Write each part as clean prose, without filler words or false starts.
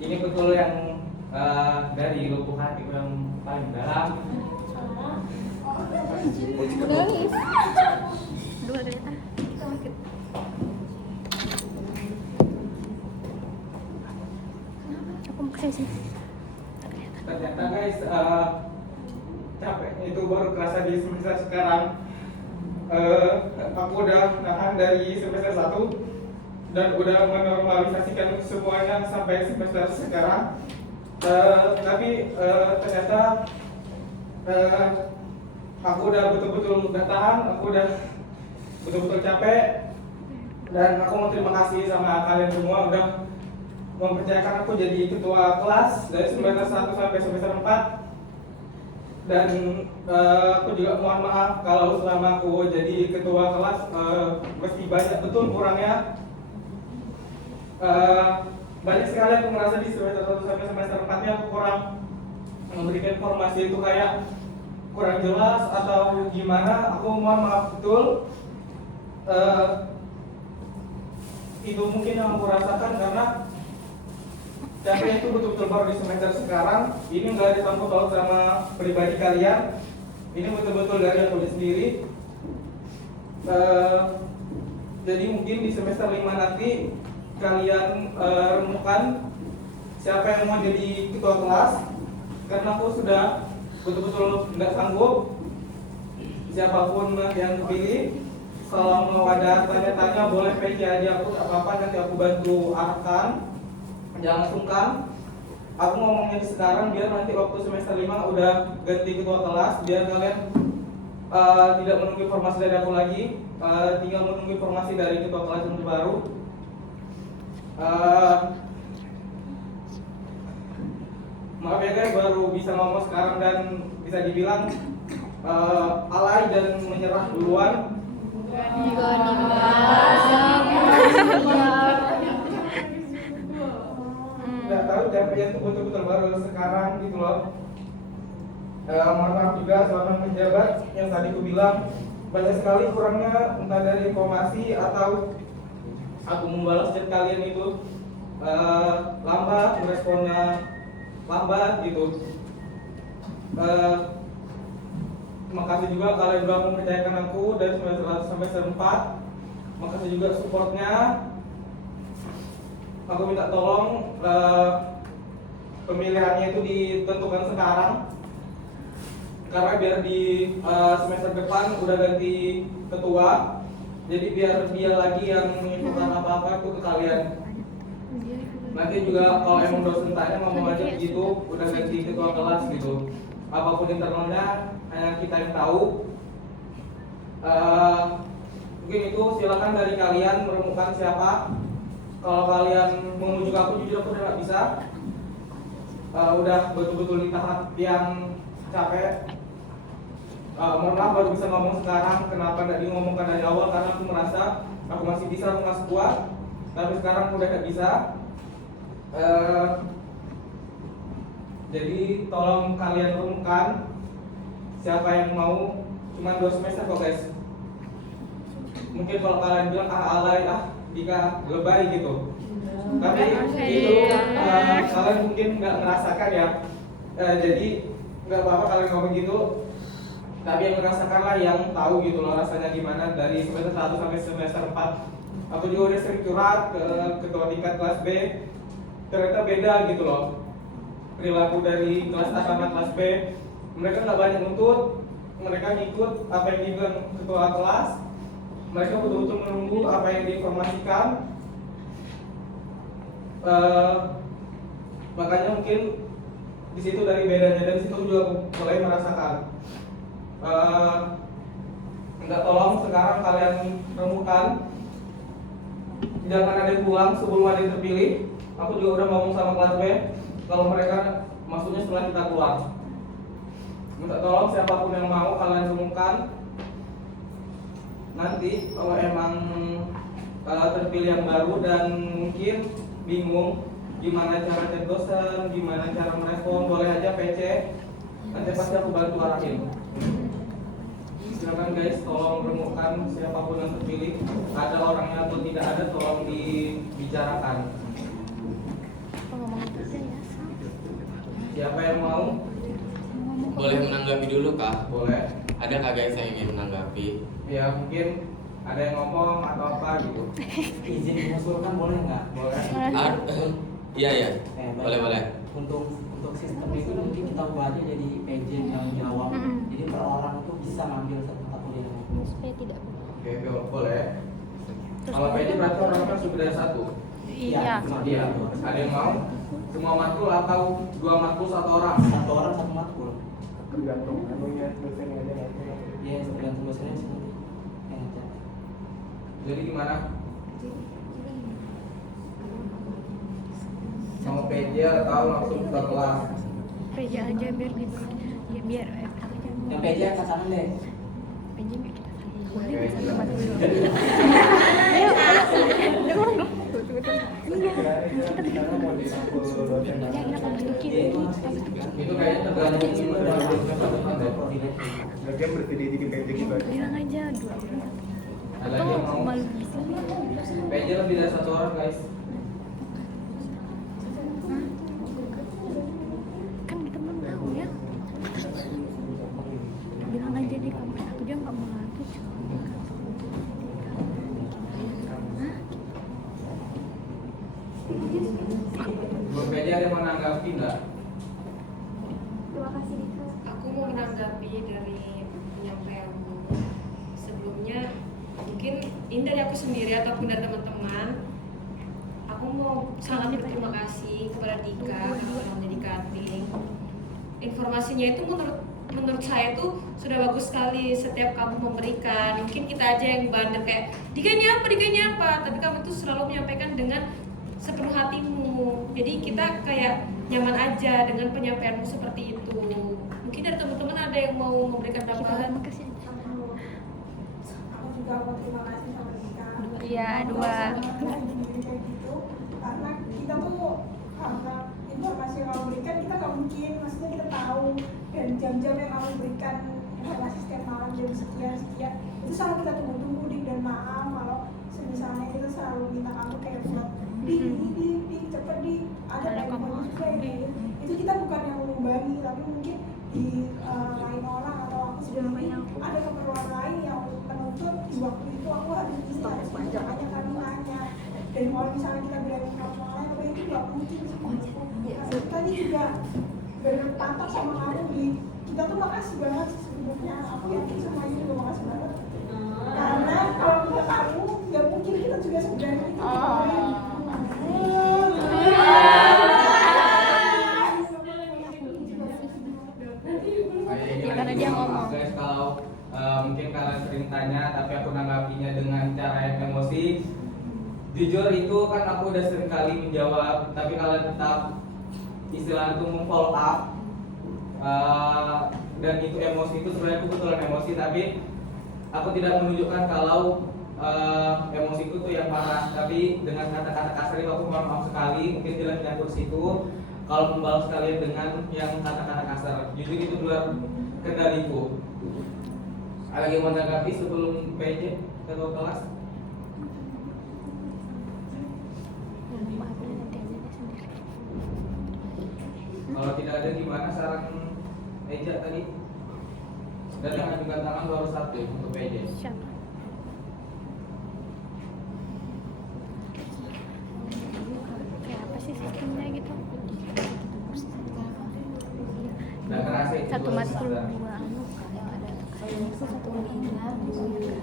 ini betul yang dari lubuk hatiku yang paling dalam. Nangis. Dua ternyata. Sakit. Aku mau kesini. Ternyata guys, capek itu baru kerasa di semester sekarang. Aku udah nahan dari semester 1 dan udah menormalisasikan semuanya sampai semester sekarang. Tapi ternyata aku udah betul-betul udah tahan, aku udah betul-betul capek, dan aku mau terima kasih sama kalian semua udah mempercayakan aku jadi ketua kelas dari semester 1 sampai semester 4. Dan aku juga mohon maaf kalau selama aku jadi ketua kelas mesti banyak betul kurangnya. Banyak sekali aku merasa di semester 1 sampai semester 4-nya aku kurang memberikan informasi itu kayak kurang jelas atau gimana. Aku mohon maaf betul. Itu mungkin yang aku rasakan karena capek itu betul-betul baru di semester sekarang. Ini nggak ada campur baur sama pribadi kalian. Ini betul-betul dari aku sendiri. Jadi mungkin di semester 5 nanti kalian renungkan siapa yang mau jadi ketua kelas, karena aku sudah betul-betul nggak sanggup. Siapapun yang dipilih, kalau mau ada tanya-tanya boleh PC aja aku, apa-apa nanti aku bantu arahkan. Jangan sungkan. Aku ngomongnya di sekarang biar nanti waktu semester 5 udah ganti ketua kelas, biar kalian tidak menunggu informasi dari aku lagi, tinggal menunggu informasi dari ketua kelas yang baru. Maaf ya guys, baru bisa ngomong sekarang dan bisa dibilang alay dan menyerah duluan. Nggak tahu capeknya itu betul-betul baru sekarang gitu loh. Mohon maaf juga sama penjabat yang tadi aku bilang banyak sekali kurangnya, entah dari informasi atau aku membalas chat kalian itu lambat, responnya lambat gitu. Makasih juga kalian udah mempercayakan aku dari semester 1 sampai semester 4. Makasih juga supportnya. Aku minta tolong pemilihannya itu ditentukan sekarang, karena biar di semester depan udah ganti ketua. Jadi biar dia lagi yang menginfokan apa-apa itu ke kalian. Nanti juga kalau emang dosen tanya ngomong aja begitu, udah ganti ketua kelas gitu. Apapun internalnya hanya kita yang tahu. Mungkin itu silakan dari kalian menemukan siapa. Kalau kalian mengujuk aku, jujur aku udah gak bisa. Udah betul-betul di tahap yang capek. Mohon maaf baru bisa ngomong sekarang. Kenapa gak ngomongkan dari awal? Karena aku merasa aku masih bisa, aku masih kuat. Tapi sekarang udah gak bisa. Jadi tolong kalian renungkan siapa yang mau. Cuma 2 semester kok guys. Mungkin kalau kalian bilang alay jika lebay gitu, tapi itu kalian mungkin nggak merasakan ya. Jadi nggak apa-apa kalian ngomong gitu, tapi yang merasakanlah yang tahu gitu loh rasanya gimana dari semester 1 sampai semester 4. Aku juga udah sering curhat ke ketua tingkat kelas B, ternyata beda gitu loh perilaku dari kelas A sama kelas B. Mereka nggak banyak nuntut, mereka ngikut apa yang dibilang ketua kelas. Mereka betul-betul menunggu apa yang diinformasikan. Makanya mungkin di situ dari bedanya, dan di situ juga mulai merasakan. Minta tolong sekarang kalian renungkan, jangan ada yang pulang sebelum ada yang terpilih. Aku juga udah ngomong sama kelas B, kalau mereka maksudnya setelah kita keluar. Minta tolong siapapun yang mau kalian renungkan. Nanti kalau emang terpilih yang baru dan mungkin bingung gimana cara chat dosen, gimana cara merespon, boleh aja PC. Nanti pasti aku bantu arahin. Silakan guys, tolong renungkan siapapun yang terpilih. Ada orangnya atau tidak ada, tolong dibicarakan. ngomong itu aja ya. Siapa yang mau? Boleh menanggapi dulu kak? Boleh. Ada kak guys yang ingin menanggapi? Ya mungkin ada yang ngomong atau apa gitu. Izin mengusulkan boleh nggak? Boleh. Iya ya, Baik. boleh. Untuk sistem itu mungkin kita ubah aja jadi PJ yang jawab. Jadi per orang itu bisa ngambil satu mata kuliah. Supaya tidak. Oke, boleh. Kalau PJ berarti orang kan sudah ada satu. Iya. Iya. Ada yang mau? Semua matkul atau 2 matkul 1 orang? Satu orang satu matkul. Tergantung anunya dosennya aja nanti. Iya, tergantung dosennya sih. Jadi gimana? Mau PJ atau langsung ke kelas? PJ aja biar gitu. Ya biar enak aja. Yang PJ angkat tangan deh. PJ biar kita saling. Oke, Boleh bisa silakan. tempat dulu. Ayo, ada orang dong. Iya. Kita bikin Mau dirangkul dosen ya enak habis itu Iya, itu habis masih itu Itu kayaknya tergantung Lagi yang berarti dibikin kayak gitu aja. bilang aja 2 orang. Ada lagi yang Atau mau? malu bisa. PJ lebih dari 1 orang guys. Kan kita belum tahu ya. Bilang aja di kampus aku dia nggak mau lagi. Buat PJ ada yang menanggapi nggak? Aku mau menanggapi dari penyampaianmu. Sebelumnya, mungkin ini dari aku sendiri ataupun dari teman-teman. Aku mau sangat berterima kasih kepada Dika karena menjadi cutting. Informasinya itu menurut saya tuh sudah bagus sekali setiap kamu memberikan. Mungkin kita aja yang bandel kayak Dika ini apa, tapi kamu tuh selalu menyampaikan dengan sepenuh hatimu. Jadi kita kayak nyaman aja dengan penyampaianmu seperti itu. Mungkin dari teman-teman ada yang mau memberikan tambahan. Makasih. Aku juga mau terima kasih sama Dika. Iya, 2. Kayak gitu, karena kita tuh karena informasi yang kamu berikan kita nggak mungkin, maksudnya kita tahu dan jam-jam yang kamu berikan informasi setiap malam jam sekian itu selalu kita tunggu-tunggu Dik, dan maaf kalau misalnya kita selalu minta kamu kayak buat di cepet di ada kayak bagus juga ini itu kita bukan yang mengubahgi tapi mungkin di lain orang atau aku sendiri ada keperluan lain yang menuntut di waktu itu aku harus bisa makanya kami nanya dan kalau misalnya kita bilangin kamu lain apa itu nggak mungkin sih tadi juga berpantang sama kamu di kita tuh makasih banget sih sebenarnya aku yakin semuanya juga makasih banget karena kalau kita tahu nggak mungkin kita juga sebenarnya itu Ya, karena dia ngomong. Guys, kalau mungkin kalian sering tanya tapi aku nanggapinya dengan cara yang emosi. Jujur itu kan aku udah sering kali menjawab, tapi kalian tetap istilah itu memfollow up. Dan itu emosi itu sebenarnya aku betulan emosi, tapi aku tidak menunjukkan kalau emosiku tuh yang parah, tapi dengan kata-kata kasar itu aku mohon maaf sekali, mungkin tidak menyangkut situ. Kalau membalas kalian dengan yang kata-kata kasar, jujur itu luar kendaliku. Ada lagi yang menanggapi sebelum PJ ke kelas? Kalau tidak ada gimana saran Eja tadi? Dan yang ajukan tangan baru 1 untuk PJ. Siapa? Kayak apa sih sistemnya gitu? Dan kerasa itu 1 matkul 2 standar. anu yang ada itu 1 matkul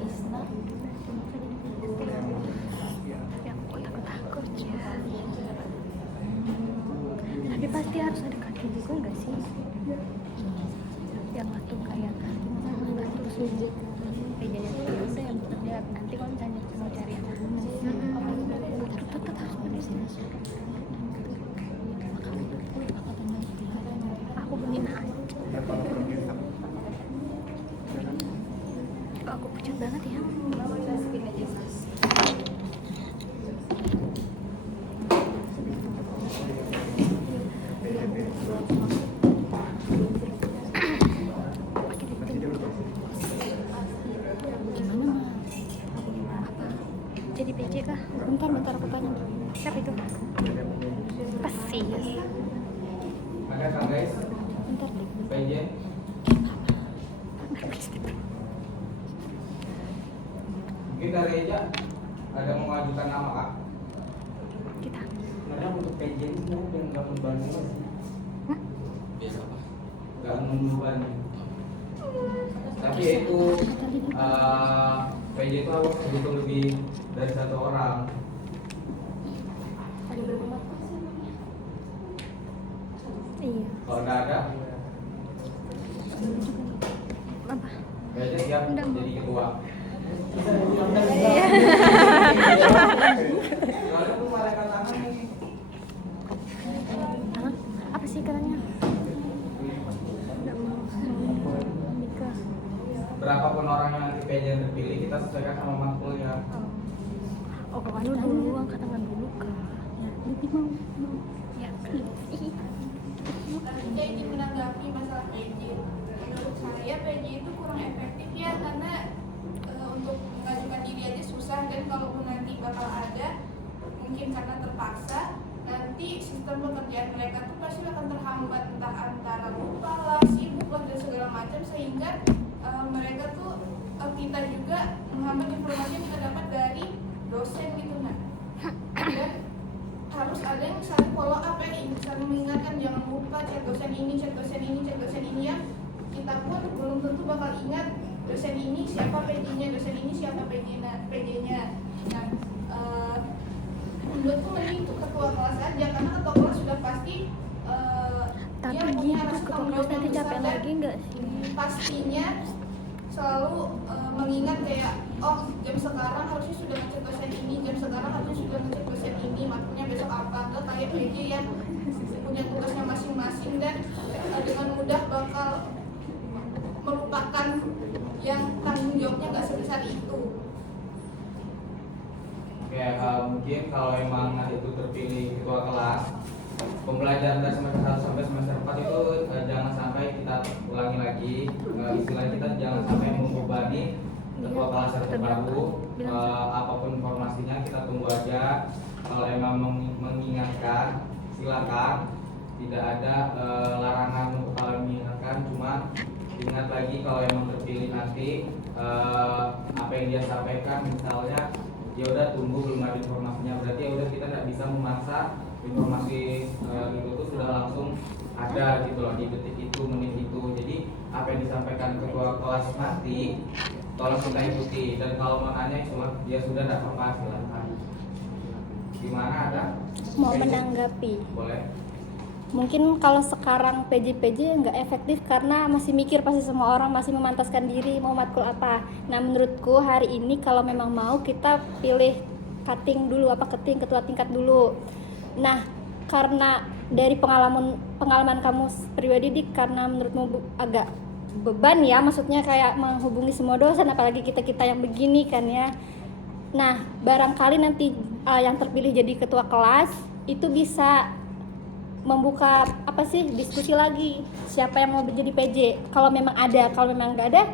Isna. Ya aku takut ya. Tapi pasti harus ada kaki juga nggak sih? Yang ngatur kayak ngatur sujud. Kayaknya tuh ya udah yang dia nanti kalau misalnya mau cari yang tetap harus ada sih. Aku begini aja. Kok aku pucat banget ya? Gimana mah? Jadi PJ kah? Bentar aku tanya. Siapa itu? Apa sih? Ada kan guys? Bentar deh. PJ? Mungkin dari Eja ada mau mengajukan nama kak? Kita. Sebenarnya untuk PJ ini sebenarnya biar nggak membebani sih. Biasa apa? Gak membebani. Tapi itu PJ itu harus butuh lebih dari satu orang. Iya. Kalau nggak ada, Apa? PJ siap jadi ketua. Iya. Soalnya tuh mereka tangan nih. Hah? Apa sih katanya? Nggak mau. Nikah. Berapapun orang yang nanti PJ yang terpilih, kita sesuaikan sama matkul ya. Oh, dulu angkat tangan dulu kak. Ya, nanti mau. Ya. Saya ingin menanggapi masalah PJ. Menurut saya PJ itu kurang efektif ya karena untuk mengajukan diri aja susah, dan kalaupun nanti bakal ada mungkin karena terpaksa nanti sistem pekerjaan mereka tuh pasti akan terhambat, entah antara lupa lah, sibuk lah dan segala macam, sehingga mereka tuh kita juga menghambat informasi yang kita dapat dari dosen gitu. Nah, dan harus ada yang saling follow up ya, saling mengingatkan, jangan lupa cek dosen ini, cek dosen ini, cek dosen ini ya. Kita pun belum tentu bakal ingat dosen ini siapa PJ-nya, dosen ini siapa PJ-nya. Nah, menurutku mending itu ketua kelas aja, karena ketua kelas sudah pasti Tapi dia punya gitu, rasa ketua tanggung kelas jawab yang nanti besar capek dan lagi nggak sih? pastinya selalu mengingat kayak, oh jam sekarang harusnya sudah ngecek dosen ini, jam sekarang harusnya sudah ngecek dosen ini, maksudnya besok apa, enggak kayak PJ yang punya tugasnya masing-masing dan dengan mudah bakal melupakan yang tanggung jawabnya nggak sebesar itu. Oke, mungkin kalau emang nanti itu terpilih ketua kelas, pembelajaran dari semester 1 sampai semester 4 itu jangan sampai kita ulangi lagi. Istilahnya kita jangan sampai membebani ketua kelas yang terbaru. Apapun informasinya kita tunggu aja. Kalau emang mengingatkan, silakan. Tidak ada larangan untuk kalian mengingatkan, cuma ingat lagi kalau emang terpilih nanti apa yang dia sampaikan, misalnya ya udah tunggu belum ada informasinya, berarti ya udah kita tidak bisa memaksa informasi itu tuh sudah langsung ada gitu loh di detik itu, menit itu. Jadi apa yang disampaikan ketua kelas nanti tolong kita ikuti, dan kalau mau nanya cuma ya sudah tidak apa-apa, silakan. Gimana, ada Mau PJ? menanggapi. Boleh. Mungkin kalau sekarang PJ nggak efektif karena masih mikir, pasti semua orang masih memantaskan diri mau matkul apa. Nah menurutku hari ini kalau memang mau kita pilih cutting dulu, cutting ketua tingkat dulu. Nah karena dari pengalaman kamu pribadi Dik, karena menurutmu agak beban ya, maksudnya kayak menghubungi semua dosen, apalagi kita yang begini kan ya. Nah barangkali nanti yang terpilih jadi ketua kelas itu bisa membuka diskusi lagi siapa yang mau menjadi PJ. Kalau memang ada, kalau memang nggak ada,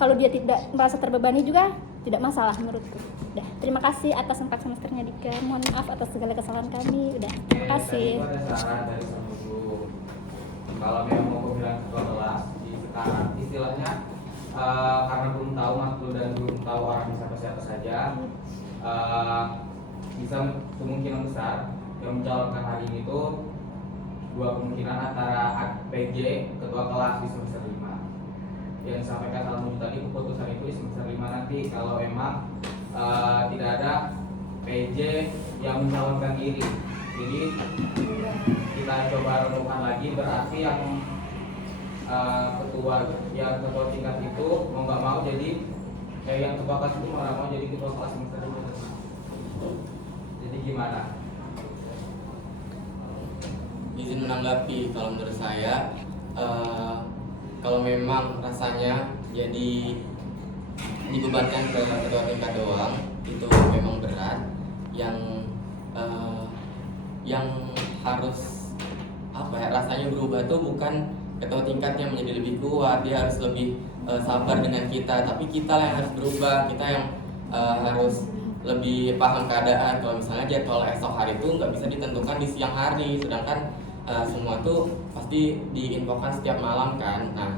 kalau dia tidak merasa terbebani juga tidak masalah menurutku. Udah, terima kasih atas 4 semesternya Dika. Mohon maaf atas segala kesalahan kami. Udah, terima kasih. Tadi itu ada saran dari Samudru. Kalau memang mau pemilihan ketua kelas di sekarang, istilahnya karena belum tahu matkul dan belum tahu orang siapa saja, bisa kemungkinan besar yang mencalonkan hari ini itu dua kemungkinan, antara PJ ketua kelas di semester 5 yang disampaikan Almu tadi, keputusan itu di semester 5 nanti kalau memang tidak ada PJ yang mencalonkan diri. Jadi kita coba renungkan lagi, berarti yang ketua tingkat itu mau nggak mau jadi yang ketua kelas itu mau nggak mau jadi ketua kelas semester 5. Jadi gimana? Izin menanggapi, kalau menurut saya kalau memang rasanya jadi dibebankan ke ketua tingkat doang itu memang berat, yang harus rasanya berubah tuh bukan ketua tingkat yang menjadi lebih kuat, dia harus lebih sabar dengan kita, tapi kita yang harus berubah, kita yang harus lebih paham keadaan. Kalau misalnya jadwal esok hari itu nggak bisa ditentukan di siang hari, sedangkan semua tuh pasti diinfokan setiap malam kan. Nah,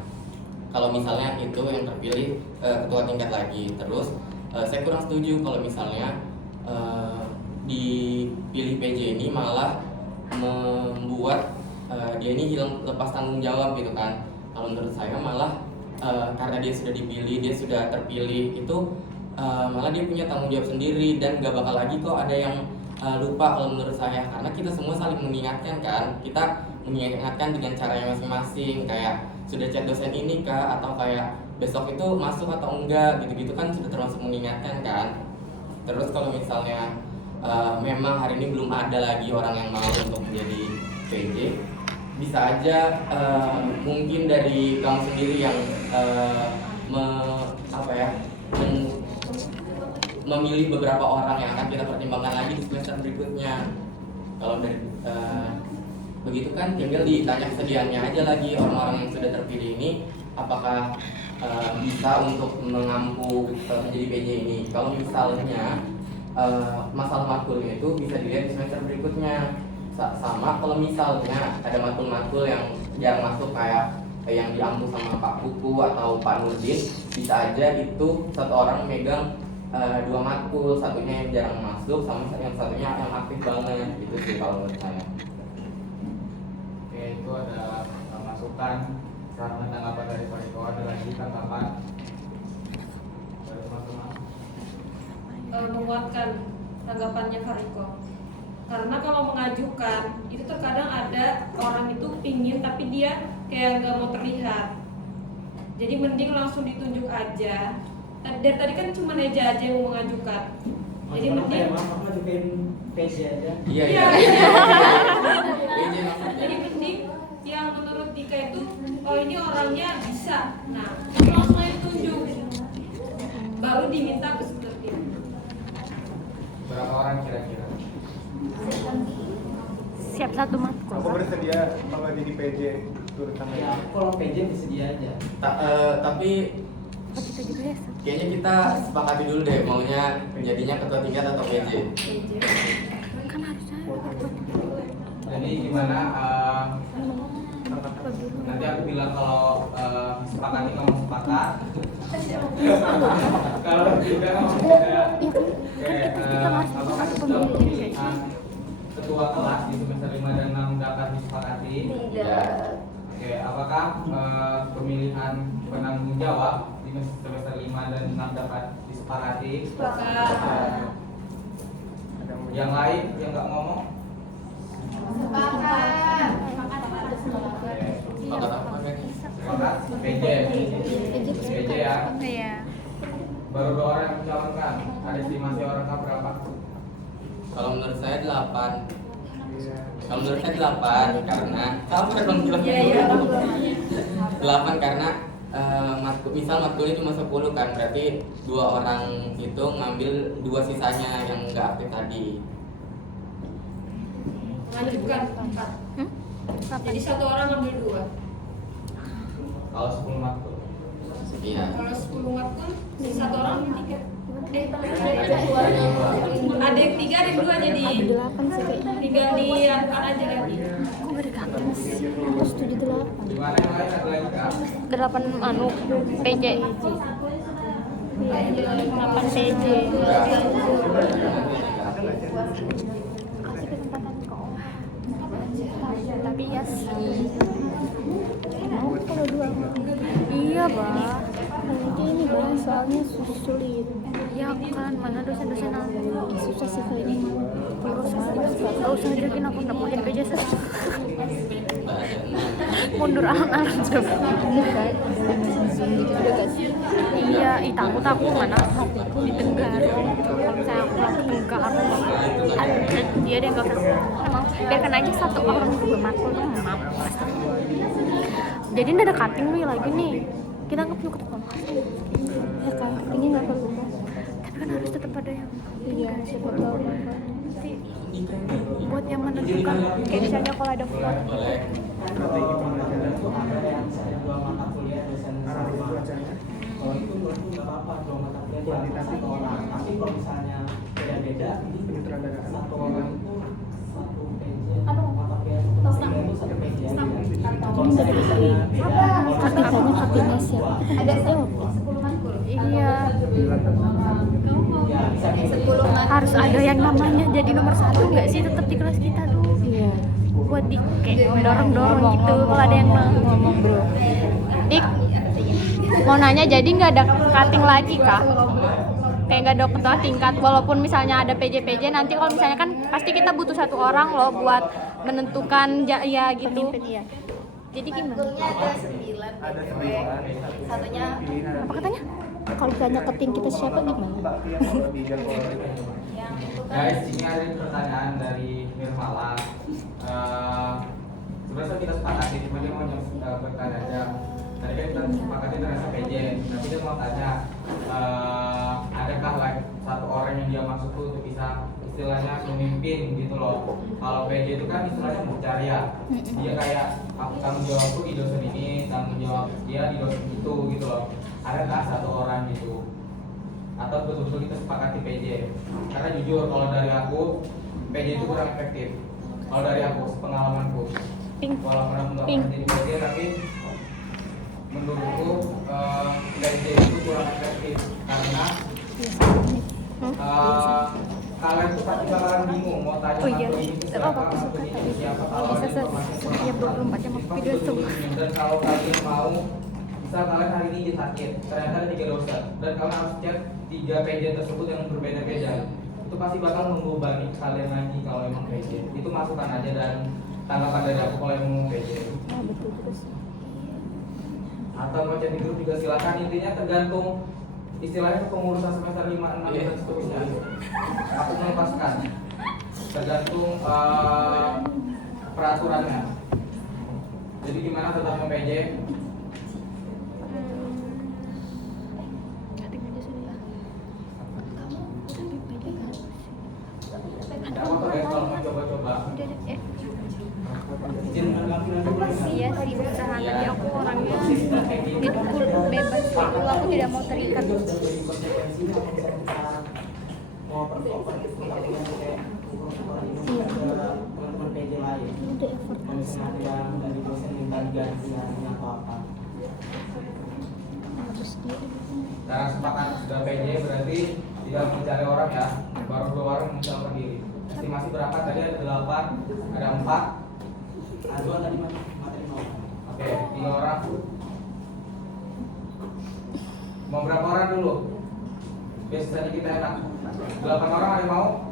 kalau misalnya itu yang terpilih ketua tingkat lagi, terus saya kurang setuju kalau misalnya dipilih PJ ini malah membuat dia ini hilang lepas tanggung jawab gitu kan. Kalau menurut saya malah karena dia sudah dipilih, dia sudah terpilih itu malah dia punya tanggung jawab sendiri dan gak bakal lagi kok ada yang lupa kalau menurut saya, karena kita semua saling mengingatkan kan, kita mengingatkan dengan caranya masing-masing, kayak sudah chat dosen ini kah, atau kayak besok itu masuk atau enggak gitu-gitu kan sudah termasuk mengingatkan kan. Terus kalau misalnya memang hari ini belum ada lagi orang yang mau untuk menjadi PJ, bisa aja mungkin dari kamu sendiri yang memilih beberapa orang yang akan kita pertimbangkan lagi di semester berikutnya. Kalau dari begitu kan tinggal ditanya kesediaannya aja lagi orang-orang yang sudah terpilih ini apakah bisa untuk mengampu menjadi PJ ini. Kalau misalnya masalah matkulnya itu bisa dilihat di semester berikutnya. Sama kalau misalnya ada matkul-matkul yang jarang masuk kayak yang diampu sama Pak Kuku atau Pak Nurdin, bisa aja itu satu orang megang 2 matkul, satunya yang jarang masuk sama yang satunya yang aktif banget gitu sih kalau menurut saya. Oke, itu ada masukan. Karena tanggapan dari Pak Eko, ada lagi tanggapan dari teman-teman? Menguatkan tanggapannya Fariko. Karena kalau mengajukan itu terkadang ada orang itu pingin tapi dia kayak nggak mau terlihat. Jadi mending langsung ditunjuk aja. Dari tadi kan cuma Neja aja yang mau mengajukan. Jadi mending ngajuin PJ aja. Iya. jadi mending yang menurut Dika itu, oh ini orangnya bisa. Nah, langsung aja ditunjuk. Baru diminta ke seperti itu. Berapa orang kira-kira? Siap satu matkul. Aku bersedia kalau jadi PJ turut sama Ya, aku kalau PJ bersedia aja. Tapi kayaknya kita sepakati dulu deh maunya jadinya ketua tingkat atau PJ. Kan harusnya Jadi gimana? Nanti aku bilang kalau sepakati kamu sepakat. Kalau tidak kamu tidak. Oke, apakah sudah pemilihan ketua kelas di semester 5 dan 6 dapat disepakati? Tidak. Oke, apakah pemilihan penanggung jawab di semester 5 dan 6 dapat disepakati? Sepakat. Yang lain yang nggak ngomong? Sepakat. Sepakat apa kan? Sepakat? PJ. PJ ya. Iya. Baru 2 orang yang mencalonkan. Ada estimasi orang berapa? Kalau menurut saya 8. Kalau menurut saya 8 karena kamu udah belum bilang. Iya. 8 karena misal matkulnya cuma 10 kan, berarti 2 orang itu ngambil 2 sisanya yang nggak aktif tadi. Mengajukan 4. Jadi 1 orang ambil 2. Kalau 10 matkul. Iya. Kalau 10 matkul, 1 orang ambil 3. Ada yang 3, ada yang 2 jadi 8 sih kayaknya. tinggal diangkat aja lagi. Kok gak dikatakan sih? Harus 78. Gimana yang lain ada lagi kak? 8 PJ. Iya, 8 PJ. Kasih kesempatan ke orang. Tapi ya sih. Mau kalau 2. Iya, Bah. Nanti ini Bah, soalnya sulit. Ya kan, mana dosen-dosen aku susah sih kayak ini. Terus gak usah ajakin aku nggak mau jadi PJ mundur alang-alang sudah kan udah gak sih iya takut mana aku didengar kalau misalnya aku langsung enggak aku ada dia deh nggak usah emang biarkan aja 1 orang juga matkul tuh mampus jadi udah ada cutting nih lagi nih kita nggak perlu ketemu ya kan ini nggak perlu tapi kan harus tetap ada yang iya siapa tahu nanti buat yang menentukan kayak misalnya kalau ada vote Boleh. Ada yang misalnya 2 mata kuliah dosen sama. Kalau itu menurutku nggak apa-apa 2 mata kuliah diambil 1 orang. Tapi kalau misalnya beda, ini Penyutradaraan. satu orang itu satu PJ, Aduh. apa PJ itu satu PJ aja. Kalau misalnya beda, Katanya Kartines ya. Ada Oh, 10 matkul. iya. ya bisa kayak 10 matkul. Harus ada yang namanya jadi nomor 1 nggak sih tetap di kelas kita tuh? Iya. Buat di kayak dorong-dorong gitu kalau ada yang mau ngomong bro. Dik, mau nanya jadi nggak ada cutting lagi kak? Kayak nggak ada ketua tingkat walaupun misalnya ada PJ nanti kalau misalnya kan pasti kita butuh satu orang loh buat menentukan ya gitu. Jadi gimana? Matkulnya ada 9 Ada BTW. 9. Satunya Apa katanya? Kalau misalnya cutting kita siapa gimana? Mbak Tia kalau di jadwal yang itu kan Guys, ini ada pertanyaan dari Nirmala. Sebenarnya kita sepakati, cuma dia mau bertanya aja. Tadi kan kita sepakati terasa PJ, tapi dia mau tanya, adakah satu orang yang dia maksud tuh untuk bisa istilahnya memimpin gitu loh. Kalau PJ itu kan istilahnya bercarya. Dia kayak tanggung jawabku di dosen ini, tanggung jawab dia di dosen itu gitu loh. Adakah satu orang gitu? Atau betul-betul kita sepakati PJ? Karena jujur kalau dari aku PJ itu kurang efektif. Kalau dari aku, pengalamanku, walaupun aku nggak pernah jadi PJ, tapi menurutku PJ itu kurang efektif karena kalian tuh pasti bakalan bingung mau tanya Oh iya, satu ini siapa, satu ini siapa, kalau ada informasi setiap 24 jam aku video Zoom. dan kalau kalian mau, misal kalian hari ini sakit, ternyata ada 3 dosen dan kalian harus cek 3 PJ tersebut yang berbeda-beda, itu pasti bakal membebani kalian lagi kalau emang PJ. Itu masukan aja dan tanggapan dari aku kalau emang mau PJ. Ah, betul juga sih. Atau mau chat di grup juga silakan, intinya tergantung istilahnya kepengurusan semester 5, 6 dan seterusnya. Aku melepaskan tergantung peraturannya. Jadi gimana tetap mau PJ? Cutting aja sudah. Tidak apa-apa guys kalau mau coba-coba. izin menanggapi nanti boleh nggak? Iya sih berusaha tapi aku orangnya hidupku bebas gitu, aku tidak mau terikat. Terus dan jadi konsekuensinya kalau misalnya kita mau kooperatif pertandingan kayak ukuran ini ke teman-teman PJ lain. Udah effort. Kalau misalnya ada yang dari dosen minta diganti harinya atau apa. Terus dia Karena sepakat sudah PJ berarti tidak mencari orang ya, baru 2 orang mencalonkan diri. Estimasi berapa tadi? Ada 8, ada 4. Aduan tadi materi mau. Oke, 3 orang. Mau berapa orang dulu? Biasanya kita enak. 8 orang ada yang mau?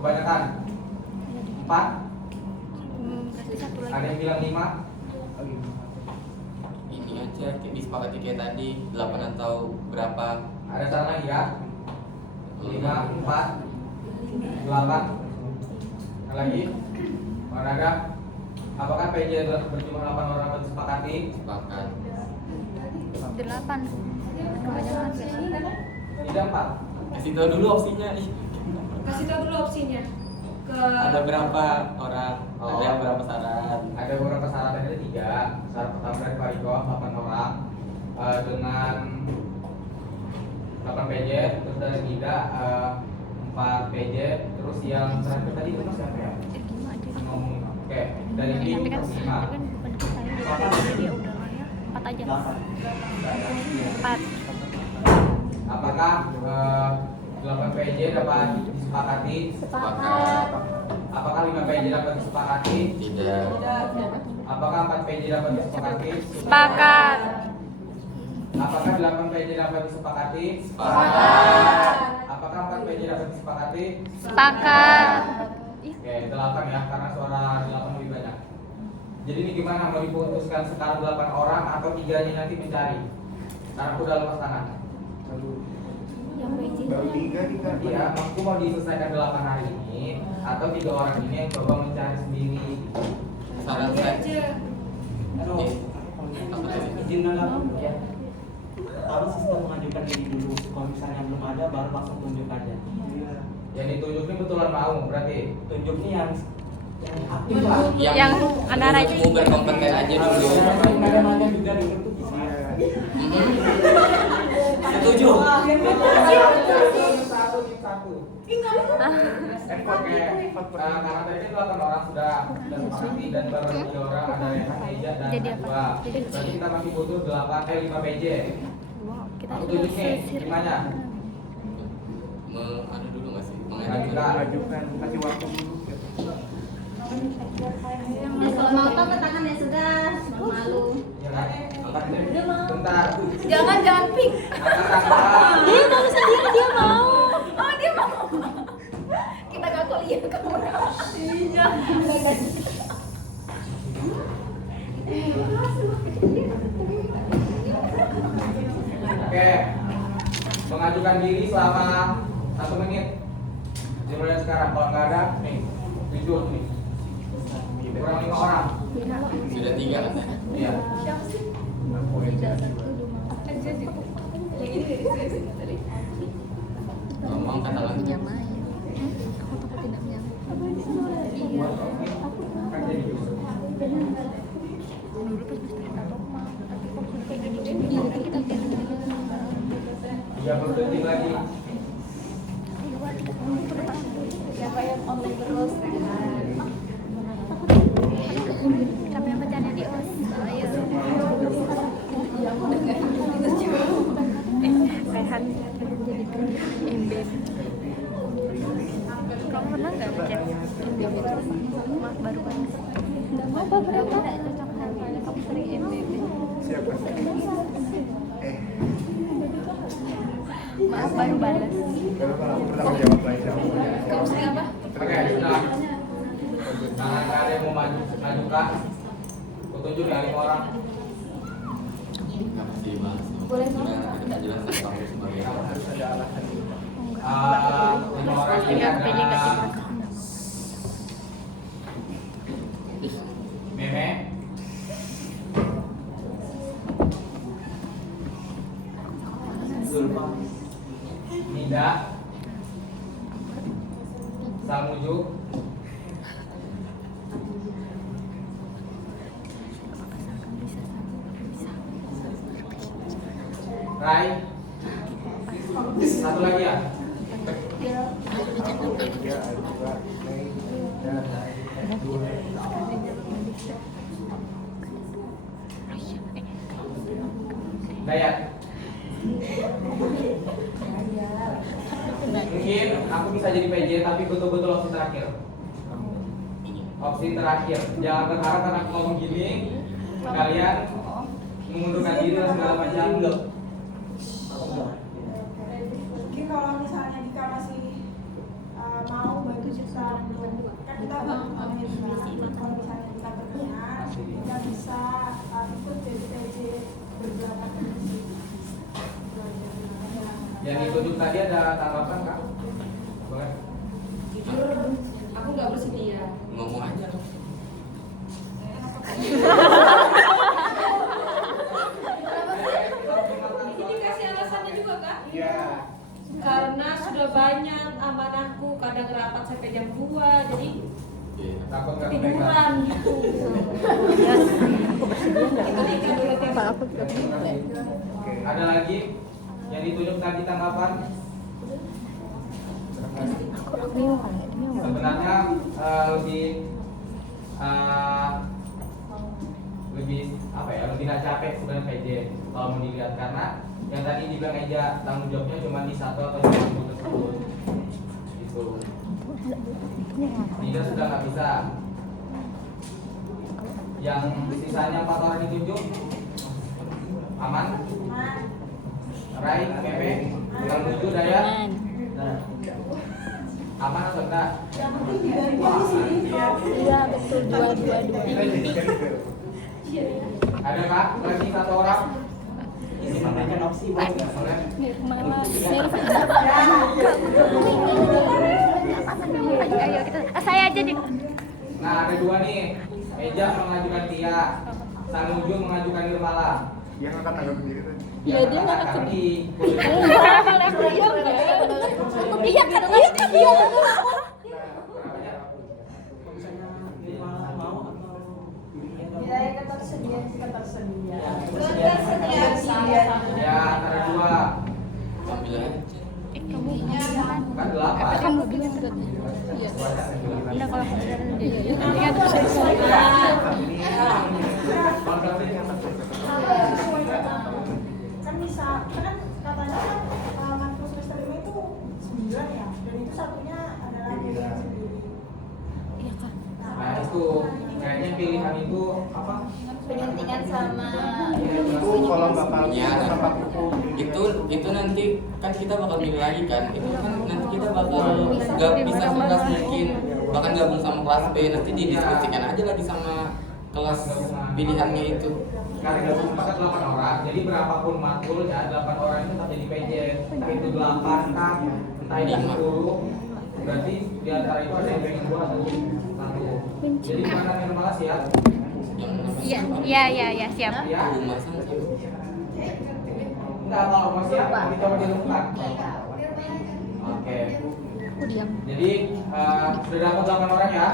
Kebanyakan. 4. berarti satu lagi. Ada yang bilang 5. Ini aja kayak disepakati kayak tadi 8 atau berapa. Ada saran lagi ya? 5, 4, 8. Ada lagi? Mana ada? Apakah PJ berjumlah 8 orang atau disepakati? Sepakat. 8. Kebanyakan gak sih? Tidak 4. Kasih tahu dulu opsinya. kasih tahu dulu opsinya ke Ada berapa orang? Oh. Ada berapa syarat? Ada beberapa syarat, ada 3. Syarat pertama dari Pariko 8 orang dengan 8 PJ, terus dari Gida 4 PJ, terus yang terakhir tadi itu siapa ya? Gimana aja. Ngomong. Oke, dari tim Tapi kan 5. bukan kita ya, jadi ya udah lah ya. 4 aja. 4. Apakah 8 PJ dapat disepakati? Sepakat. Apakah 5 PJ dapat disepakati? Tidak. Apakah 4 PJ dapat disepakati? Sepakat. Apakah 8 PJ dapat disepakati? Sepakat. Apakah 4 PJ dapat disepakati? Sepakat. Oke, 8 ya, karena suara 8 lebih banyak. Jadi ini gimana, mau diputuskan sekarang 8 orang atau 3-nya nanti mencari? Karena aku udah lepas tangan. Yang PJ Baru 3 nih kak. Iya, aku mau diselesaikan 8 hari ini atau 3 orang ini yang coba mencari sendiri. Saran Ambil saya. aja. Aduh, izin menanggapi ya. Tahu sistem mengajukan diri dulu. Kalau misalnya belum ada, baru langsung tunjuk aja. Yang ditunjuk ini betulan mau berarti. Tunjuk nih yang aktif lah. Yang antara aja. Mau berkompeten aja dulu. Nanya juga di grup tuh bisa. Setuju. tim satu. Effort Oke, karena tadi itu 8 orang sudah sepakati dan baru 3 orang ada Rehan, Eja dan Jadi apa? Najwa. Jadi Berarti kita masih butuh 5 PJ. Wow, kita Aku sudah tunjuk nih, sisir. gimana? Anu dulu nggak sih? Mengajukan. Ajukan, kasih waktu dulu. Kalau mau tau ke tangan ya sudah, malu. Ya kan? Angkat deh. Bentar. Jangan pink. Angkat. Dia mau sendiri, dia mau. Oh dia mau. Kita gak kuliah kamu. Iya. Oke. Mengajukan diri selama 1 menit. Dimulai sekarang. Kalau nggak ada, nih 7 nih. Kurang 5 orang. Sudah 3 kan? Iya. Ngomong kata lagi. Aku takut tidak nyampe. Kan jadi justru. Dulu pas Mister Tato mau, tapi kok kayak gini kan kita Iya, berdetik lagi. Siapa yang online terus? Kami yang bercanda di OS. Ayo. Rehan jadi embed. Kamu pernah nggak ngecek embed itu? Maaf baru banget. Nggak mau apa berapa? Cocok harganya kamu sering embed. Siapa? Maaf baru balas. Kalau aku pernah menjawab aja. Kamu sering apa? Oke, sudah. Tangan nggak ada yang mau majukan. Aku tunjuk ya 5 orang. Nggak pasti dibahas. Boleh, Mas. Sudah kita jelaskan kamu sebagai apa. Harus ada alasan. 5 orang ini Pegang PJ nggak ada dimakan. Meme, Zulfa, Nida, Samuju, Rai, satu lagi ya. Dia ada juga Mei dan dua. Dayat. Mungkin aku bisa jadi PJ tapi betul-betul opsi terakhir. Opsi terakhir. Jangan berharap karena aku ngomong gini kalian mengundurkan diri dan segala macam. Mungkin kalau misalnya Dika masih mau bantu kita untuk kan kita kalau misalnya kita berkenan kita bisa ikut PJ berjalan. Yang ditunjuk tadi ada tanggapan kak? Boleh? Jujur, aku nggak bersedia. Ngomong aja dong. Ini kasih alasannya juga kak? Iya. Karena sudah banyak amanahku, kadang rapat sampai jam 2, jadi Iya. Takut nggak tiduran kepegang? gitu. Itu Dika dulu Pak aku Ada lagi yang ditunjuk tadi tanggapan? aku bingung kali ya, bingung. Sebenarnya lebih apa ya, lebih nggak capek sebenarnya PJ kalau mau dilihat, karena yang tadi dibilang aja tanggung jawabnya cuma di 1 atau 2 minggu tersebut gitu. Tidak, sudah nggak bisa. Yang sisanya 4 orang ditunjuk aman? Rai, Meme, Samuju, Dayat, aman atau enggak? Iya betul dua. Ada kak? Lagi 1 orang? Ini memberikan opsi buat Nirmala, ayo kita, saya aja deh. Nah, ada 2 nih. Eja mengajukan Tia, Samuju mengajukan Nirmala. Dia ngangkat tangan sendiri kan. Iya, dia ngangkat sendiri. Iya kan dia. misalnya minimal mau atau Wilayah ketersediaan ketersediaan. Ya, antara 2. Ambil aja. Kamu jangan Udah kalau kan bisa kan katanya kan matkul semester 5 itu 9 ya, dan itu satunya adalah kuliah sendiri. Iya kan. Nah itu kayaknya pilihan itu apa? Penyantingan sama Itu kalau bakal Ya, tempat buku itu nanti kan kita bakal milih lagi kan, itu kan nanti kita bakal nggak bisa kelas mungkin bahkan gabung sama kelas B, nanti didiskusikan aja lagi sama kelas pilihannya itu. Karena gabung maka 8 orang, jadi berapapun matkulnya 8 orang itu tetap jadi PJ, entah itu 8 kah, entah itu 10, berarti di antara itu ada yang pengen 2 atau 1. Jadi mana yang malas ya? Iya, siap. Ya. Rumah sama Enggak, kalau masih ya, kita coba dilakukan. Oke. Aku diam. Jadi sudah dapat 8 orang ya.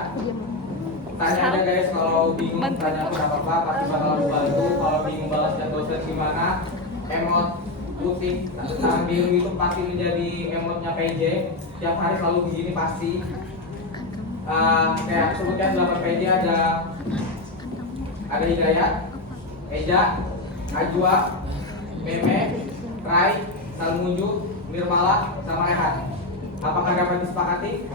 Tanya aja guys, kalau bingung tanya apa pasti bakal aku bantu. Kalau bingung balas dan dosen gimana, emot putih tangan biru itu pasti menjadi emotnya PJ. Tiap hari selalu begini pasti. Kayak sebutkan 8 PJ ada Hidayat, Eja, Ajwa, Meme, Rai, Salmunju, Nirmala, sama Rehan. Apakah dapat disepakati?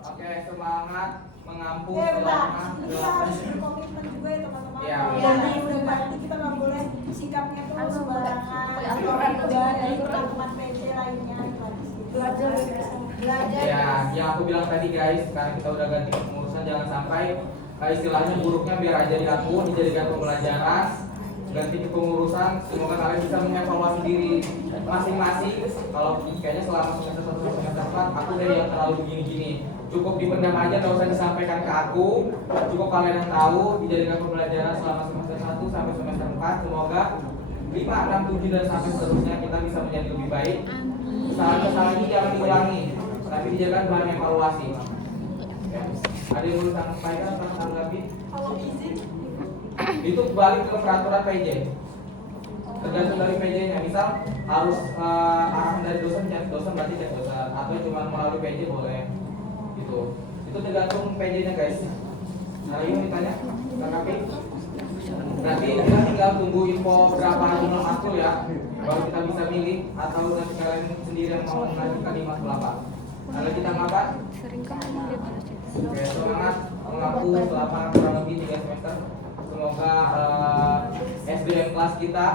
Oke, semangat mengampu selama Kita harus berkomitmen juga ya teman-teman. Iya. Jadi udah pasti kita nggak boleh sikapnya tuh sembarangan. Orang dan teman-teman PJ lainnya belajar. Ya, yang aku bilang tadi guys, sekarang kita udah ganti kepengurusan, jangan sampai istilahnya buruknya biar aja di aku dijadikan pembelajaran. Ganti kepengurusan, semoga kalian bisa mengevaluasi diri masing-masing. Kalau kayaknya selama semester 1 sampai semester 4 aku udah yang terlalu begini-gini, cukup dipendam aja, gak usah disampaikan ke aku. Cukup kalian yang tahu, dijadikan pembelajaran selama semester 1 sampai semester 4. Semoga 5, 6, 7 dan sampai seterusnya kita bisa menjadi lebih baik. Kesalahan-kesalahan ini jangan diulangi, tapi dijadikan bahan evaluasi. Ya. Ada yang mau sampaikan atau tanggapi? Kalau izin Itu balik ke peraturan PJ. Tergantung dari PJ-nya. Misal harus arahan dari dosen, cek dosen berarti cek dosen, atau cuma melalui PJ boleh. Gitu. Itu tergantung PJ-nya guys. Nah, ini ditanya, tanggapi. Nanti kita tinggal tunggu info berapa jumlah matkul ya, baru kita bisa milih, atau nanti kalian sendiri yang mau mengajukan di matkul apa. Kalau kita ngapa? Oke, semangat mengaku selama kurang lebih 3 semester. Semoga SDM kelas kita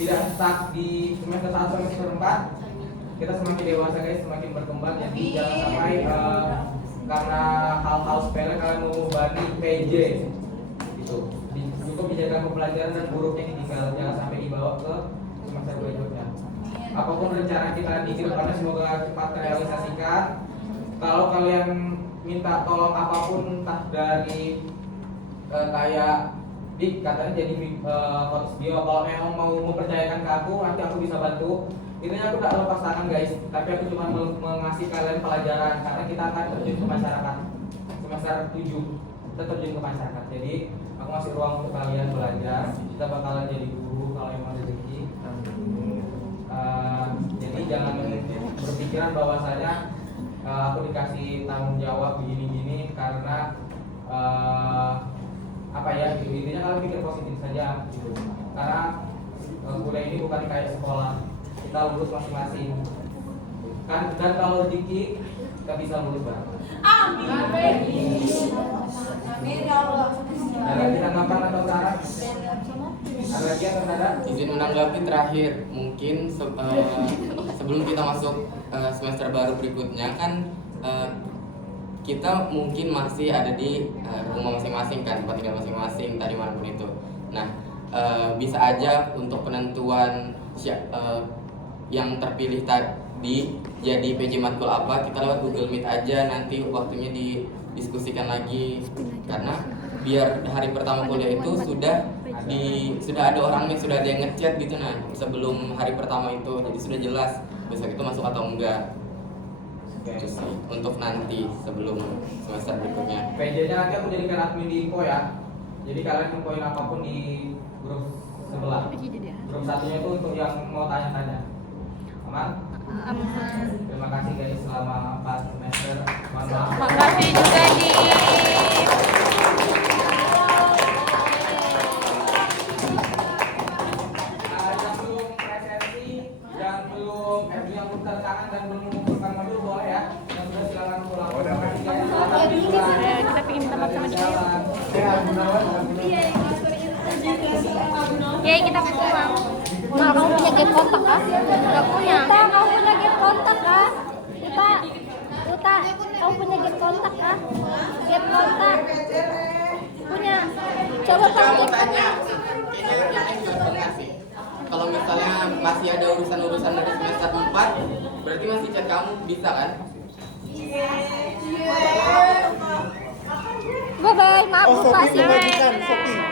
tidak stuck di semester 1 sampai semester 4. Kita semakin dewasa guys, semakin berkembang. Jadi jangan sampai karena hal-hal sepele kalian membebani PJ. Gitu. Cukup dijaga pembelajaran dan buruknya ditinggal, jangan sampai dibawa ke semester berikutnya. Apapun rencana kita di depannya semoga cepat terrealisasikan. Kalau kalian minta tolong apapun, entah dari kayak Dik katanya jadi podcast bio, kalau memang mau mempercayakan ke aku, nanti aku bisa bantu. Intinya aku gak lepas tangan guys, tapi aku cuma mengasih kalian pelajaran, karena kita akan terjun ke masyarakat semester 7, kita terjun ke masyarakat. Jadi aku ngasih ruang untuk kalian belajar, kita bakalan jadi guru kalau emang rezeki. Jadi jangan berpikiran bahwasanya aku dikasih tanggung jawab begini-gini karena apa ya, gitu. Intinya kalian pikir positif saja gitu. Karena kuliah ini bukan kayak sekolah, kita lulus masing-masing kan, dan kalau rezeki kita bisa lulus bareng. amin. Amin ya Allah. Ada lagi tanggapan atau saran? Ada lagi atau saran? Izin menanggapi terakhir, mungkin sebelum kita masuk semester baru berikutnya kan kita mungkin masih ada di rumah masing-masing kan, tempat tinggal masing-masing tadi manapun itu. Nah, bisa aja untuk penentuan yang terpilih tadi jadi PJ matkul apa, kita lewat Google Meet aja, nanti waktunya didiskusikan lagi, karena biar hari pertama kuliah itu sudah ada orangnya, sudah ada yang ngechat gitu. Nah, sebelum hari pertama itu jadi sudah jelas besok itu masuk atau enggak. Itu sih untuk nanti sebelum semester berikutnya. PJ-nya nanti aku jadikan admin di info ya. Jadi kalian infoin apapun di grup sebelah. Grup satunya itu untuk yang mau tanya-tanya. Aman? Terima kasih guys selama 4 semester. Mohon maaf. Makasih juga di Yang belum presensi, yang belum yang putar tangan dan belum mengumpulkan modul boleh ya. Yang sudah silakan pulang. Terima kasih guys. Selamat berjuang. kita pengen minta maaf sama dia. Ya kita pulang. Nah, kamu punya get kontak kah? Enggak punya. Kita, kamu punya get kontak kah? Kita, kamu punya get kontak kah? Get kontak. Punya. Coba Kamu pakai. tanya, kayaknya yang lain juga belum kasih. Kalau misalnya masih ada urusan-urusan dari semester 4, berarti masih chat kamu bisa kan? Bye bye, maaf Oh, lupa Sophie sih. membagikan, Sophie.